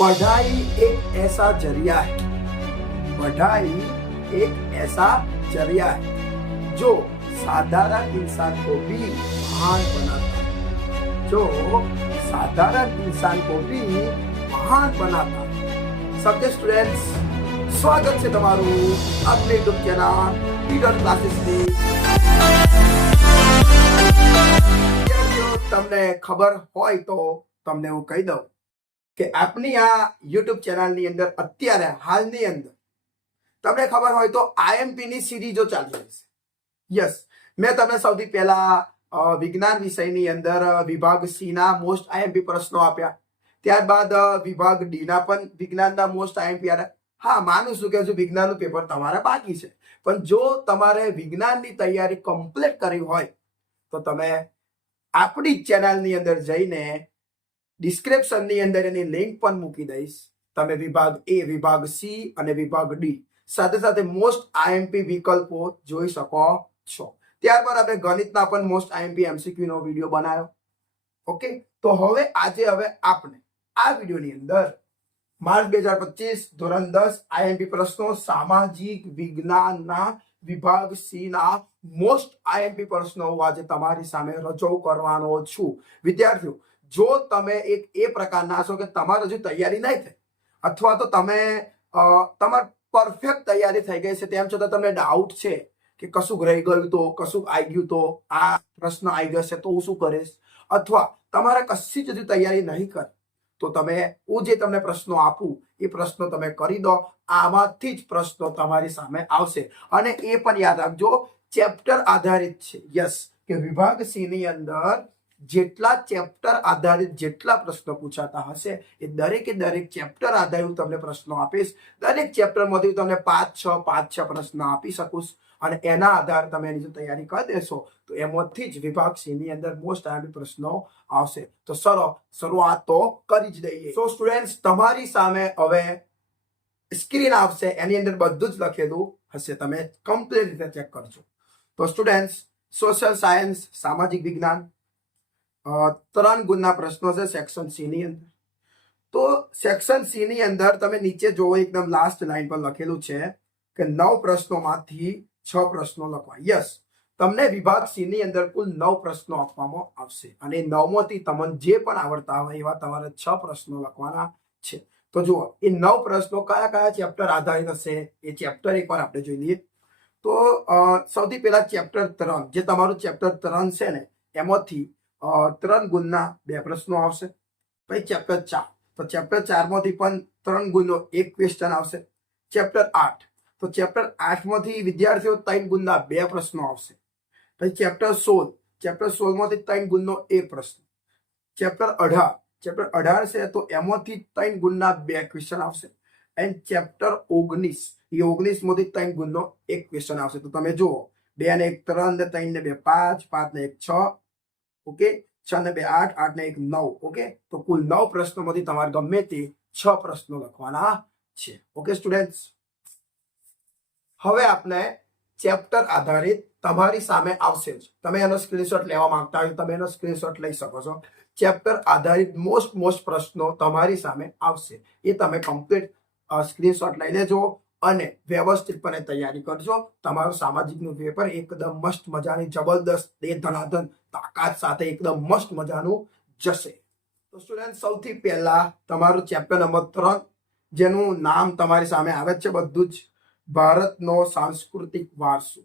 पढ़ाई एक ऐसा जरिया है, पढ़ाई एक ऐसा जरिया है जो साधारण इंसान को भी महान बनाता है, जो साधारण इंसान को भी महान बनाता है। समझे स्टूडेंट्स, स्वागत છે તમારું આપણી યુટ્યુબ ચેનલ ટીચર ક્લાસીસની। તમને ખબર હોય તો તમને હું કહી દઉં કે આપની આ યુટ્યુબ ચેનલની અંદર અત્યારે હાલની અંદર તમને ખબર હોય તો આઈએમપી ની સિરીઝો ચાલી રહી છે। યસ, મેં તમને સૌથી પહેલા વિજ્ઞાન વિષયની અંદર વિભાગ સી ના મોસ્ટ આઈએમપી પ્રશ્નો આપ્યા, ત્યારબાદ વિભાગ ડી ના પણ વિજ્ઞાનના મોસ્ટ આઈએમપી આવ્યા। હા, માનું છું કે હજુ વિજ્ઞાનનું પેપર તમારે બાકી છે, પણ જો તમારે વિજ્ઞાનની તૈયારી કમ્પ્લીટ કરવી હોય તો તમે આપણી ચેનલની અંદર જઈને ડિસ્ક્રિપ્શનની અંદર એની લિંક પણ મૂકી દઈશ। તમે વિભાગ એ, વિભાગ સી અને વિભાગ ડી સાથે સાથે મોસ્ટ આઈએમપી વિકલ્પો જોઈ શકો છો। ત્યારબાદ આપણે ગણિતના પણ મોસ્ટ આઈએમપી એમસીક્યુ નો વિડીયો બનાવ્યો। ઓકે, તો હવે આપણે આ વિડીયોની અંદર માર્ચ 2025 ધોરણ 10 આઈએમપી પ્રશ્નો સામાજિક વિજ્ઞાનના વિભાગ સી ના મોસ્ટ આઈએમપી પ્રશ્નો આજે તમારી સામે રજૂ કરવાનો છું। વિદ્યાર્થીઓ, જો તમે એક એ પ્રકારના છો કે તમારે હજુ તૈયારી નહીં થઈ અથવા તો તમે તમારી પરફેક્ટ તૈયારી થઈ ગઈ છે, તેમ છતાં તમને ડાઉટ છે કે કશુંક રહી ગયું તો, કશુંક આવી ગયું તો, આ પ્રશ્ન આવી જશે તો હું શું કરીશ, અથવા તમારે કશી જ હજુ તૈયારી નહીં કરી તો તમે હું જે તમને પ્રશ્નો આપું એ પ્રશ્નો તમે કરી દો। આમાંથી જ પ્રશ્નો તમારી સામે આવશે અને એ પણ યાદ રાખજો ચેપ્ટર આધારિત છે। યસ, કે વિભાગ સી ની અંદર જેટલા ચેપ્ટર આધારિત જેટલા પ્રશ્નો પૂછાતા હશે એ દરેકે દરેક ચેપ્ટર આધારિત તમને પ્રશ્નો આપીશ। દરેક ચેપ્ટરમાંથી તમને 5-6 પ્રશ્નો આપી શકું અને એના આધારે તમે એની જો તૈયારી કરી દેશો તો એમાંથી જ વિભાગ સી ની અંદર મોસ્ટ આઈએમપી પ્રશ્નો આવશે। તો શરૂઆત તો કરી જ દઈએ। સો સ્ટુડન્ટ્સ, તમારી સામે હવે સ્ક્રીન આવશે, એની અંદર બધું જ લખેલું હશે, તમે કમ્પ્લીટ રીતે ચેક કરજો। તો સ્ટુડન્ટ્સ, સોશિયલ સાયન્સ સામાજિક વિજ્ઞાન 3 ગુણના પ્રશ્નો છે સેક્શન સી ની અંદર। તો સેક્શન સી ની અંદર તમે નીચે જોવો એકદમ લાસ્ટ લાઈન પર લખેલું છે કે 9 પ્રશ્નોમાંથી 6 પ્રશ્નો લખવા। યસ, તમને વિભાગ સી ની અંદર કુલ 9 પ્રશ્નો આપવામાં આવશે અને 9 માંથી તમને જે પણ આવડતા હોય એવા તમારે 6 પ્રશ્નો લખવાના છે। તો જુઓ, એ 9 પ્રશ્નો કયા કયા ચેપ્ટર આધારિત હશે એ ચેપ્ટર એકવાર આપણે જોઈ લઈએ। તો સૌથી પહેલા ચેપ્ટર 3, જે તમારું ચેપ્ટર 3 છે ને, એમાંથી 3 ગુણના 2 પ્રશ્નો આવશે। પછી ચેપ્ટર 4, તો ચેપ્ટર 4 માંથી પણ 3 ગુણનો 1 ક્વેશ્ચન આવશે। ચેપ્ટર 8, તો ચેપ્ટર 8 માંથી વિદ્યાર્થીઓ 3 ગુણના 2 પ્રશ્નો આવશે। પછી ચેપ્ટર 16, ચેપ્ટર 16 માંથી 3 ગુણનો 1 પ્રશ્ન। ચેપ્ટર 18 છે તો એમાંથી 3 ગુણના 2 ક્વેશ્ચન આવશે। એન્ડ ચેપ્ટર 19, એ 19 માંથી 3 ગુણનો 1 ક્વેશ્ચન આવશે। તો તમે જુઓ, 2 ને 1 3 ને 3 ને 2 5, 5 ને 1 6, ઓકે, 6 ને 2 8, 8 ને 1 9, ઓકે। તો કુલ 9 પ્રશ્નોમાંથી તમારે ગમે તે 6 પ્રશ્નો લખવાના છે। ઓકે સ્ટુડન્ટ્સ, હવે આપણે ચેપ્ટર આધારિત તમારી સામે આવશે જ, તમે એનો સ્ક્રીનશોટ લેવા માંગતા હોય તમે એનો સ્ક્રીનશોટ લઈ શકો છો। ચેપ્ટર આધારિત મોસ્ટ પ્રશ્નો તમારી સામે આવશે, એ તમે કમ્પ્લીટ સ્ક્રીનશોટ લઈ લેજો અને વ્યવસ્થિતપણે તૈયારી કરજો। તમારું સામાજિકનું પેપર એકદમ મસ્ત મજાની જબરદસ્ત ધનાધન તાકાત સાથે એકદમ મસ્ત મજાનું જશે। તો સ્ટુડન્ટ, સૌથી પહેલા તમારું ચેપ્ટર નંબર 3, જેનું નામ તમારી સામે આવે છે બધું જ, ભારતનો સાંસ્કૃતિક વારસો,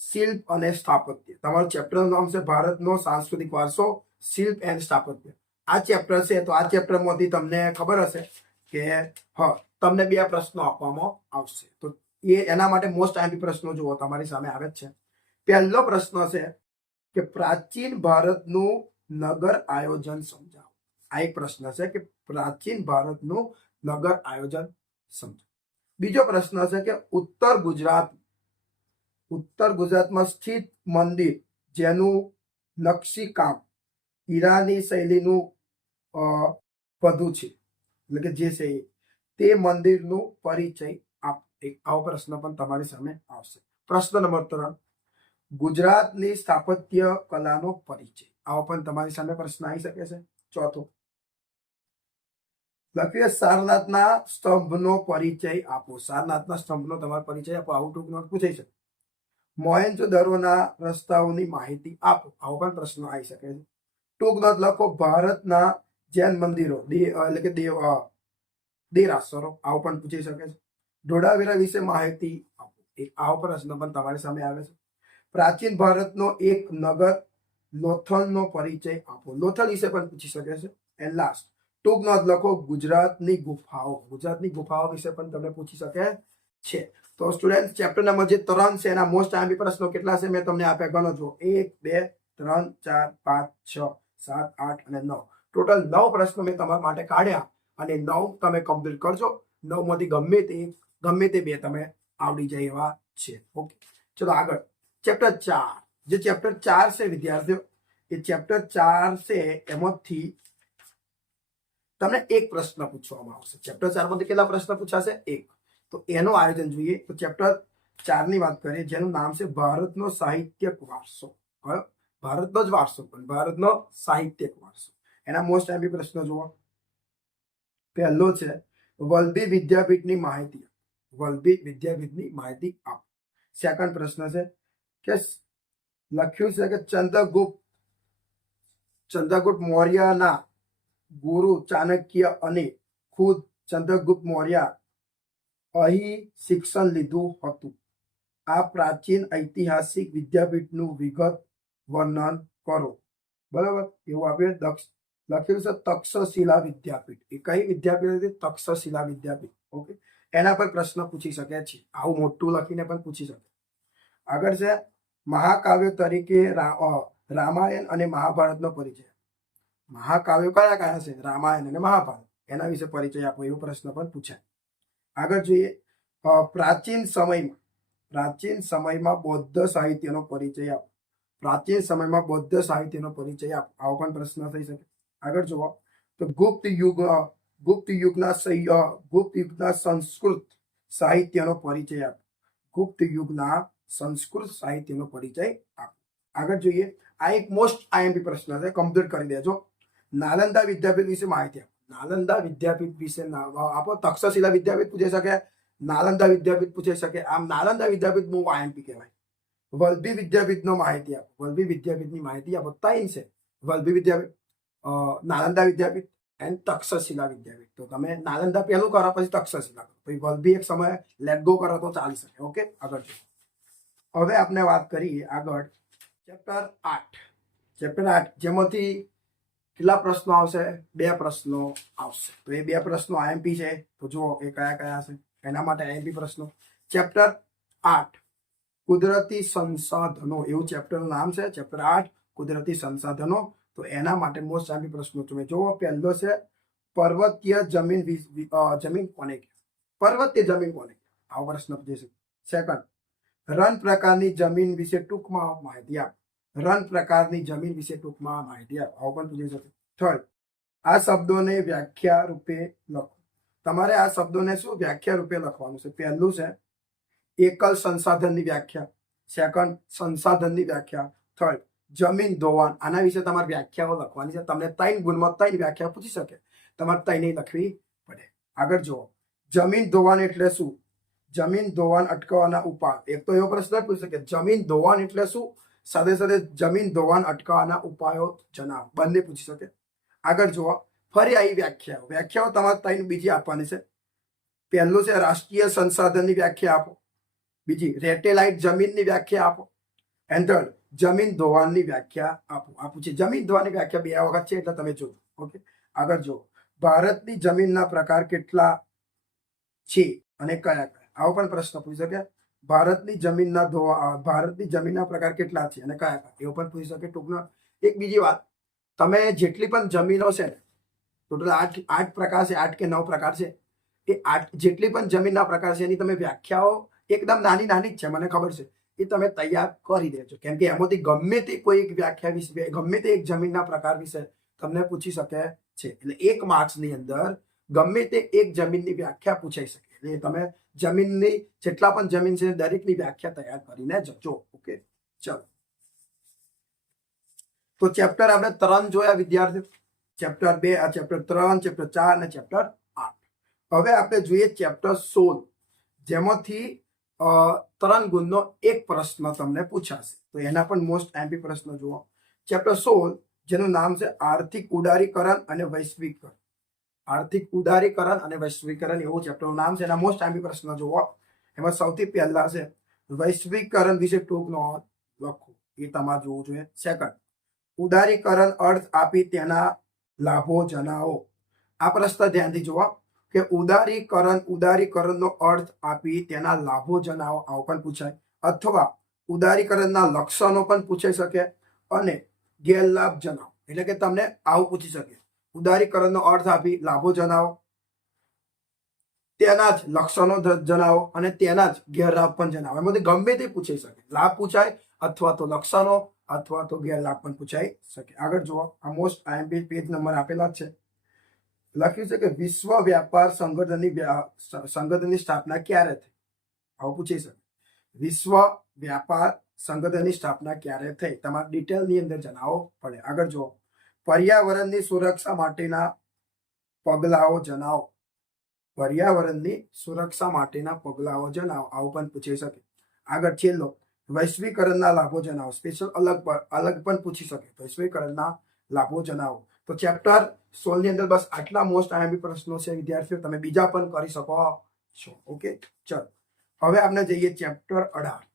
શિલ્પ અને સ્થાપત્ય। તમારું ચેપ્ટરનું નામ છે ભારતનો સાંસ્કૃતિક વારસો, શિલ્પ એન્ડ સ્થાપત્ય। આ ચેપ્ટર છે તો આ ચેપ્ટરમાંથી તમને ખબર હશે કે તમને 2 પ્રશ્નો આપવામાં આવશે। તો એના માટે મોસ્ટ આઈએમપી પ્રશ્નો જુઓ તમારી સામે આવે છે। પહેલો પ્રશ્ન છે કે પ્રાચીન ભારતનું નગર આયોજન સમજાવો। આ એક પ્રશ્ન છે કે પ્રાચીન ભારતનું નગર આયોજન સમજાવો। બીજો પ્રશ્ન છે કે ઉત્તર ગુજરાતમાં સ્થિત મંદિર જેનું નકશીકામ ઈરાની શૈલીનું વધુ છે, એટલે કે જે છે તે મંદિરનું પરિચય આપ। આવો પ્રશ્ન પણ તમારી સામે આવશે। પ્રશ્ન નંબર 3, ગુજરાતની સ્થાપત્ય કલાનો પરિચય, આવો પણ તમારી સામે પ્રશ્ન આવી શકે છે। ચોથો, લખ્યું છે સારનાથના સ્તંભનો પરિચય આપો. સારનાથના સ્તંભનો તમારો પરિચય આપો, આવું ટૂંક નોટ પૂછાઈ શકે. મોહેંજો-દરોના રસ્તાઓની માહિતી આપો, આવો પણ પ્રશ્ન આવી શકે છે. ટૂંક નોટ લખો, ભારતના જૈન મંદિરો એટલે કે દેરાસરો, આવો પણ પૂછી શકે છે. ઢોળાવીરા વિશે માહિતી આપો, એક આવો પ્રશ્ન પણ તમારી સામે આવે છે. પ્રાચીન ભારતનો એક નગર લોથલનો પરિચય આપો, લોથલ વિશે પણ પૂછી શકે છે. એન્ડ લાસ્ટ ટૂંક નોંધ લખો, ગુજરાતની ગુફાઓ, ગુજરાતની ગુફાઓ વિશે પણ તમને પૂછી શકે છે. તો સ્ટુડન્ટ ચેપ્ટર નંબર જે 3 છે એના મોસ્ટ આઈએમપી પ્રશ્નો કેટલા છે મેં તમને આપ્યા, ગણો છો. 1 2 3 4 5 6 7 8 અને 9, ટોટલ 9 પ્રશ્નો મેં તમારા માટે કાઢ્યા અને 9 તમે કમ્પ્લીટ કરજો. 9 માંથી ગમે તે 2 તમે આવડી જાય એવા છે. ઓકે, ચલો આગળ ચેપ્ટર 4. જે ચેપ્ટર 4 છે વિદ્યાર્થીઓ, એ ચેપ્ટર 4 છે એમાંથી તમને એક પ્રશ્ન પૂછવામાં આવશે. ચેપ્ટર 4 માંથી કેટલા પ્રશ્ન પૂછાશે? 1. તો એનું આયોજન જોઈએ તો ચેપ્ટર 4 ની વાત કરીએ, જેનું નામ છે ભારતનો સાહિત્યિક વારસો. ભારતનો જ વારસો, પણ ભારતનો સાહિત્યિક વારસો. એના મોસ્ટ આઈએમપી પ્રશ્નો જુઓ. પહેલો છે વલ્લભી વિદ્યાપીઠની માહિતી, વલ્લભી વિદ્યાપીઠની માહિતી આપો. સેકન્ડ પ્રશ્ન છે કે લખ્યું છે કે ચંદ્રગુપ્ત મૌર્યના ગુરુ ચાણક્ય અને ખુદ ચંદ્રગુપ્ત મૌર્ય અહીં શિક્ષણ લીધું હતું. આ પ્રાચીન ઐતિહાસિક વિદ્યાપીઠનું વિગત વર્ણન કરો. બરાબર, એવું આપણે લખ્યું છે તક્ષશિલા વિદ્યાપીઠ. એ કઈ વિદ્યાપીઠ હતી? તક્ષશિલા વિદ્યાપીઠ. ઓકે, એના પર પ્રશ્ન પૂછી શકે છે, આવું મોટું લખીને પણ પૂછી શકે. આગળ છે મહાકાવ્ય તરીકે રામાયણ અને મહાભારતનો પરિચય. મહાકાવ્યો કયા કયા છે? રામાયણ અને મહાભારત. એના વિશે પરિચય આપો, એવો પ્રશ્ન પણ પૂછાય. આગળ જોઈએ પ્રાચીન સમયમાં બૌદ્ધ સાહિત્યનો પરિચય આપો. પ્રાચીન સમયમાં બૌદ્ધ સાહિત્યનો પરિચય આપો, આવો પણ પ્રશ્ન થઈ શકે. આગળ જુઓ તો ગુપ્ત યુગના સંસ્કૃત સાહિત્યનો પરિચય આપો. ગુપ્ત યુગના સંસ્કૃત સાહિત્યનો પરિચય આપો. આગળ જોઈએ, આ એક મોસ્ટ આઈએમપી પ્રશ્ન છે, કમ્પ્લીટ કરી દેજો. નાલંદા વિદ્યાપીઠ વિશે માહિતી આપો. નાલંદા વિદ્યાપીઠ વિશે આપો. તક્ષશિલા વિદ્યાપીઠ પૂછી શકે, નાલંદા વિદ્યાપીઠ પૂછી શકે. આમ નાલંદા વિદ્યાપીઠ બહુ આઈએમપી કહેવાય. વલ્લભી વિદ્યાપીઠનો માહિતી આપો. વલ્લભી વિદ્યાપીઠની માહિતી આપો. 3 છે, વલ્લભી વિદ્યાપીઠ, નાલંદા વિદ્યાપીઠ એન્ડ તક્ષશિલા વિદ્યાપીઠ. તો તમે નાલંદા પહેલું કરો, પછી તક્ષશિલા કરો, પછી વલ્લભી એક સમયે લેટ ગો કરો તો ચાલી શકે. ઓકે, આગળ હવે આપણે વાત કરીએ આગળ ચેપ્ટર 8. ચેપ્ટર 8 જેમાંથી કેટલા પ્રશ્નો આવશે? 2 પ્રશ્નો આવશે. તો એ 2 પ્રશ્નો આઈએમપી છે, તો જુઓ એ કયા કયા છે. એના માટે આઈએમપી પ્રશ્નો. ચેપ્ટર 8 કુદરતી સંસાધનો, એવું ચેપ્ટરનું નામ છે. ચેપ્ટર 8 કુદરતી સંસાધનો. તો એના માટે મોસ્ટ આઈએમપી પ્રશ્નો તમે જુઓ. પહેલો છે પર્વતીય જમીન કોને કહે? પર્વતીય જમીન કોને? આવો પ્રશ્ન પૂછે છે. સેકન્ડ, રણ પ્રકારની જમીન વિશે ટૂંકમાં માહિતી આપો. રણ પ્રકારની જમીન વિશે ટૂંકમાં માહિતી આપો, આવો પણ પૂછી શકે. થર્ડ, આ શબ્દોને વ્યાખ્યા રૂપે લખો. તમારે આ શબ્દોને શું વ્યાખ્યા રૂપે લખવાનું છે? પહેલું છે એકલ સંસાધનની વ્યાખ્યા, સેકન્ડ સંસાધનની વ્યાખ્યા, થર્ડ જમીન ધોવાણ. આના વિશે તમારે વ્યાખ્યાઓ લખવાની છે. તમને 3 ગુણમાં 3 વ્યાખ્યા પૂછી શકે, તમારે 3 લખવી પડે. આગળ જુઓ, જમીન ધોવાણ એટલે શું? જમીન ધોવાણ અટકાવવાના ઉપાય. એક તો એવો પ્રશ્ન પૂછી શકે જમીન ધોવાણ એટલે શું, સાથે સાથે જમીન ધોવાણ અટકાવવાના ઉપાયો જણાવો, બંને પૂછી શકે. આગળ જુઓ, ફરી આવી વ્યાખ્યાઓ તમારે 3 બીજી આપવાની છે. પહેલું છે રાષ્ટ્રીય સંસાધનની વ્યાખ્યા આપો. બીજી રેટેલાઇટ જમીનની વ્યાખ્યા આપો. એન્ડ થર્ડ જમીન ધોવાણની વ્યાખ્યા આપો. આ પૂછી. જમીન ધોવાણની વ્યાખ્યા 2 વખત છે, એટલે તમે જોજો. ઓકે, આગળ જુઓ, ભારતની જમીનના પ્રકાર કેટલા છે અને કયા કયા? આવો પણ પ્રશ્ન પૂછી શકે. ભારતની જમીનના પ્રકાર કેટલા છે અને કયા કયા? એવો પણ પૂછી શકે. ટૂંકમાં એક બીજી વાત, તમે જેટલી પણ જમીનો છે ને, ટોટલ 8 પ્રકાર છે, 8 કે 9 પ્રકાર છે. એ 8 જેટલી પણ જમીનના પ્રકાર છે એની તમે વ્યાખ્યાઓ એકદમ નાની નાની જ છે, મને ખબર છે, એ તમે તૈયાર કરી દેજો. કેમ કે એમાંથી ગમે તે કોઈ એક વ્યાખ્યા વિશે, ગમે તે એક જમીનના પ્રકાર વિશે તમને પૂછી શકે છે. એટલે 1 માર્ક્સની અંદર ગમે તે એક જમીનની વ્યાખ્યા પૂછાઈ શકે. એટલે તમે જમીનની જેટલા પણ જમીન છે દરેકની વ્યાખ્યા તૈયાર કરીને જજો. ઓકે, ચલો. તો ચેપ્ટર આપણે 3 જોયા વિદ્યાર્થીઓ. ચેપ્ટર 2, ચેપ્ટર 3, ચેપ્ટર 4 અને ચેપ્ટર હવે આપણે જોઈએ ચેપ્ટર 16, જેમાંથી 3 ગુણનો એક પ્રશ્ન તમને પૂછાશે. તો એના પણ મોસ્ટ આઈએમપી પ્રશ્ન જુઓ. ચેપ્ટર 16, જેનું નામ છે આર્થિક ઉદારીકરણ અને વૈશ્વિકરણ. આર્થિક ઉદારીકરણ અને વૈશ્વિકરણ એવું ચેપ્ટરનું નામ છે. એના મોસ્ટ આઈએમપી પ્રશ્ન જુઓ. એમાં સૌથી પહેલા છે વૈશ્વિકરણ વિશે ટૂંક નોંધ લખો. એ તમારે જોવું જોઈએ. સેકન્ડ, ઉદારીકરણ અર્થ આપી તેના લાભો જણાવો. આ પ્રશ્ન ધ્યાનથી જુઓ કે ઉદારીકરણનો અર્થ આપી તેના લાભો જણાવો, આવું પણ પૂછાય. અથવા ઉદારીકરણના લક્ષણો પણ પૂછાઈ શકે અને ગેરલાભ જણાવો. એટલે કે તમને આવું પૂછી શકે, ઉદારીકરણનો અર્થ આપી લાભો જણાવો, તેના જ લક્ષણો જણાવો અને તેના જ ગેરલાભ પણ જણાવો. એમાંથી ગમે તે પૂછાઈ શકે. લાભ પૂછાય અથવા તો લક્ષણો અથવા તો ગેરલાભ પણ પૂછાઈ શકે. આગળ જુઓ. આ મોસ્ટ આઈએમપી પેજ નંબર આપેલા છે. લખ્યું છે કે વિશ્વ વ્યાપાર સંગઠનની સ્થાપના ક્યારે થઈ? આવું પૂછી શકે. વિશ્વ વ્યાપાર સંગઠનની સ્થાપના ક્યારે થઈ? તમારે ડિટેલની અંદર જણાવવો પડે. આગળ જુઓ. પર્યાવરણની સુરક્ષા માટેના પગલાઓ જણાવો. પર્યાવરણની સુરક્ષા માટેના પગલાઓ જણાવો, આવું પણ પૂછી શકે. આગળ છેલ્લો, વૈશ્વિકરણના લાભો જણાવો. સ્પેશિયલ અલગ પણ પૂછી શકે. વૈશ્વિકરણના લાભો જણાવો. તો ચેપ્ટર 16 ની અંદર બસ આટલા મોસ્ટ આઈએમપી પ્રશ્નો છે વિદ્યાર્થીઓ. તમે બીજા પણ કરી શકો છો. ઓકે, ચલો હવે આપણે જઈએ ચેપ્ટર 18.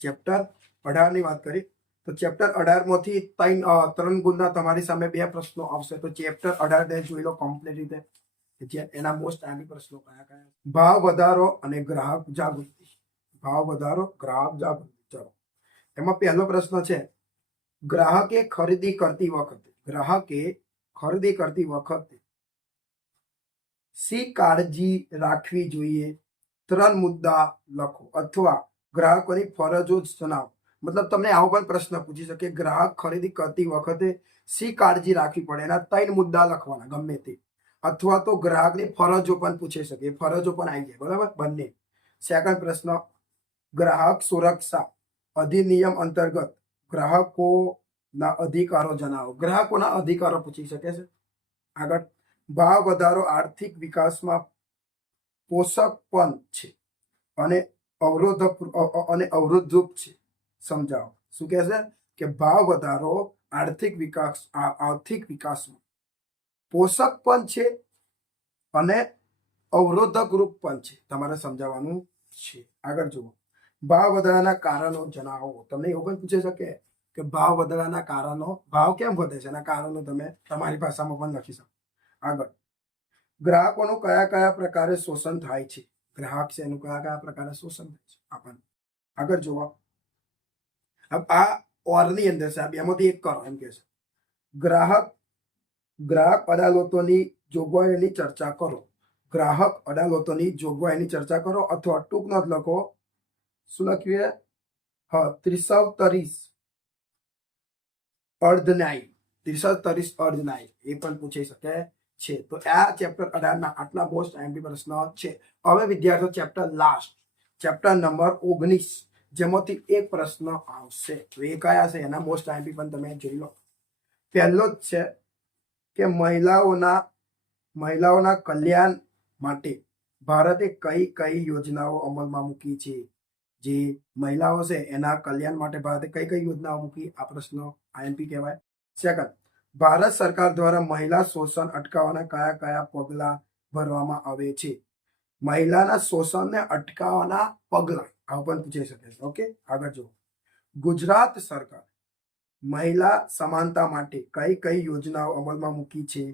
ચેપ્ટર 18 ની વાત કરી તો ચેપ્ટર 18 માંથી 3 ગુણના તમારી સામે 2 પ્રશ્નો આવશે. તો ચેપ્ટર 18 જોઈ લો કમ્પ્લીટ રીતે. એના મોસ્ટ આઈએમપી પ્રશ્નો કયા કયા? ભાવ વધારો અને ગ્રાહક જાગૃતિ. ભાવ વધારો, ગ્રાહક જાગૃતિ. ચલો, એમાં પહેલો પ્રશ્ન છે, ગ્રાહકે ખરીદી કરતી વખતે શી કાળજી રાખવી જોઈએ? 3 મુદ્દા લખો. અથવા ગ્રાહકોની ફરજો જણાવો. મતલબ તમને આવો પણ પ્રશ્ન પૂછી શકે, ગ્રાહક ખરીદી કરતી વખતે શી કાળજી રાખવી પડે? એના 3 મુદ્દા લખવાના ગમે તે. અથવા તો ગ્રાહકની ફરજો પણ પૂછી શકે. ફરજો પણ આવી જાય, બરાબર, બંને. સેકન્ડ પ્રશ્ન, ગ્રાહક સુરક્ષા અધિનિયમ અંતર્ગત ગ્રાહકોના અધિકારો જણાવો. ગ્રાહકોના અધિકારો પૂછી શકે છે. આગળ, ભાવ વધારો આર્થિક વિકાસમાં પોષક પણ છે અને અવરોધરૂપ છે, સમજાવો. શું કહે છે કે ભાવ વધારો આર્થિક વિકાસમાં પોષક પણ છે અને અવરોધક રૂપ પણ છે. તમારે સમજાવવાનું છે. આગળ જુઓ. ભાવ વધારાના કારણો જણાવો. તમને એવું પણ પૂછી શકે કે ભાવ વધારાના કારણો, ભાવ કેમ વધે છે, એના કારણો તમે તમારી ભાષામાં પણ લખી શકો. આગળ, ગ્રાહકોનું કયા કયા પ્રકારે શોષણ થાય છે? ગ્રાહક છે એનું કયા કયા પ્રકારે શોષણ થાય છે આપણને. આગળ જુઓ. આ ઓરની અંદર છે, આ બેમાંથી એક કરો એમ કે છે. ગ્રાહક અદાલતોની જોગવાઈની ચર્ચા કરો. ગ્રાહક અદાલતોની જોગવાઈની ચર્ચા કરો. અથવા ટૂંક નોંધ લખો. શું લખ્યું? ત્રિસવતરીસ અર્ધન્યાયી. એ પણ પૂછી શકે છે. તો આ ચેપ્ટર 18 આટલા મોસ્ટ આઈએમપી પ્રશ્નો છે. હવે વિદ્યાર્થીઓ ચેપ્ટર લાસ્ટ, ચેપ્ટર નંબર 19, જેમાંથી એક પ્રશ્ન આવશે. તો એ કયા છે એના મોસ્ટ આઈએમપી પણ તમે જોઈ લો. પહેલો જ છે કે મહિલાઓના કલ્યાણ માટે ભારતે કઈ કઈ યોજનાઓ અમલમાં મૂકી છે? જે મહિલાઓ છે એના કલ્યાણ માટે ભારતે કઈ કઈ યોજનાઓ મૂકી? આ પ્રશ્ન આઈએમપી કહેવાય. સેકન્ડ, ભારત સરકાર દ્વારા મહિલા શોષણ અટકાવવાના કયા કયા પગલા ભરવામાં આવે છે? મહિલાના શોષણને અટકાવવાના પગલા, આવું પણ પૂછી શકે છે. ઓકે, આગળ જુઓ. ગુજરાત સરકાર મહિલા સમાનતા માટે કઈ કઈ યોજનાઓ અમલમાં મૂકી છે?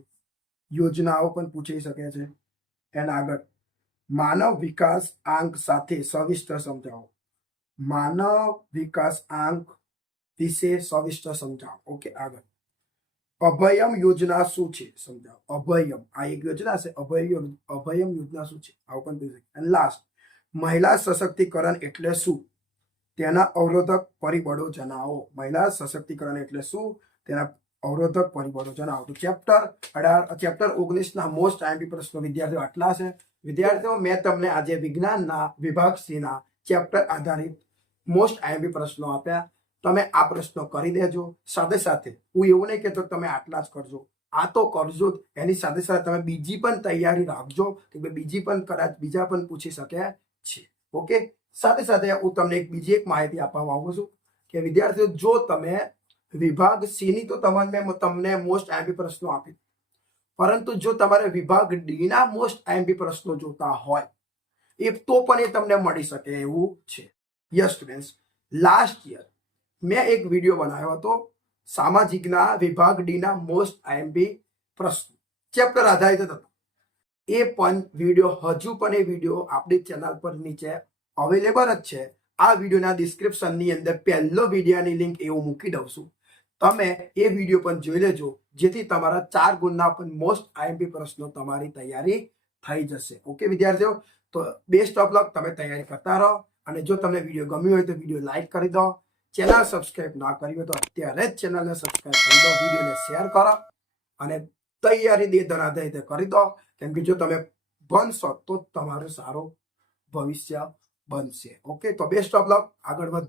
યોજનાઓ પણ પૂછી શકે છે. એના આગળ, માનવ વિકાસ આંક સાથે સવિસ્તર સમજાવો. માનવ વિકાસ આંક વિશે સવિસ્તર સમજાવો. ઓકે, આગળ, અભયમ યોજના શું છે? સમજાવો. અભયમ, આ એક યોજના છે. અભયમ યોજના શું છે? આવું પણ પૂછી શકે. અને લાસ્ટ, મહિલા સશક્તિકરણ એટલે શું? તેના અવરોધક પરિબળો જણાવો. મહિલા સશક્તિકરણ એટલે શું? તેના અવરોધક પરિબળો જણાવો. તો ચેપ્ટર 19 મોસ્ટ આઈએમપી પ્રશ્નો વિદ્યાર્થીઓ આટલા છે. વિદ્યાર્થીઓ, મેં તમને આજે વિજ્ઞાનના વિભાગ C ના ચેપ્ટર આધારિત મોસ્ટ આઈએમપી પ્રશ્નો આપ્યા. તમે આ પ્રશ્નો કરી દેજો. સાથે સાથે હું એવું નહીં કહેતો તમે આટલા જ કરજો. આ તો કરજો જ. એની સાથે સાથે તમે બીજી પણ તૈયારી રાખજો કે બીજી પણ કદાચ બીજા પણ પૂછી શકે છે. ઓકે, સાથે સાથે હું તમને બીજી એક માહિતી આપવા માંગુ છું કે વિદ્યાર્થીઓ, જો તમે વિભાગ સી ની તો મેં તમને મોસ્ટ આઈએમપી પ્રશ્નો આપી, પરંતુ જો તમારે વિભાગ ડી ના મોસ્ટ આઈએમપી પ્રશ્નો જોતા હોય તો પણ એ તમને મળી શકે એવું છે. યસ સ્ટુડન્ટ્સ, લાસ્ટ યર મેં એક વિડીયો બનાવ્યો હતો સામાજિકના વિભાગ ડી ના મોસ્ટ આઈએમપી પ્રશ્નો ચેપ્ટર આધારિત હતો. એ પણ વિડીયો હજુ પણ એ વિડીયો આપણી ચેનલ પર નીચે અવેલેબલ જ છે. આ વિડીયોના ડિસ્ક્રિપ્શનની અંદર પહેલો વિડીયોની લિંક એવું મૂકી દઉં છું. તમે એ વિડીયો પણ જોઈ લેજો, જેથી તમારા 4 ગુણના પણ મોસ્ટ આઈએમપી પ્રશ્નો તમારી તૈયારી થઈ જશે. ઓકે વિદ્યાર્થીઓ, તો બેસ્ટ ઓફ લક. તમે તૈયારી કરતા રહો, અને જો તમને વિડીયો ગમ્યો હોય તો વિડીયો લાઈક કરી દો. ચેનલ સબસ્ક્રાઇબ ના કરી હોય તો અત્યારે જ ચેનલને સબસ્ક્રાઇબ કરી દો, વિડીયોને શેર કરો અને તૈયારી દે ધનાધય કરી દો. કેમ કે જો તમે ભણશો તો તમારું સારું ભવિષ્ય બનશે. ઓકે, તો બેસ્ટ ઓફ લક. આગળ વધો.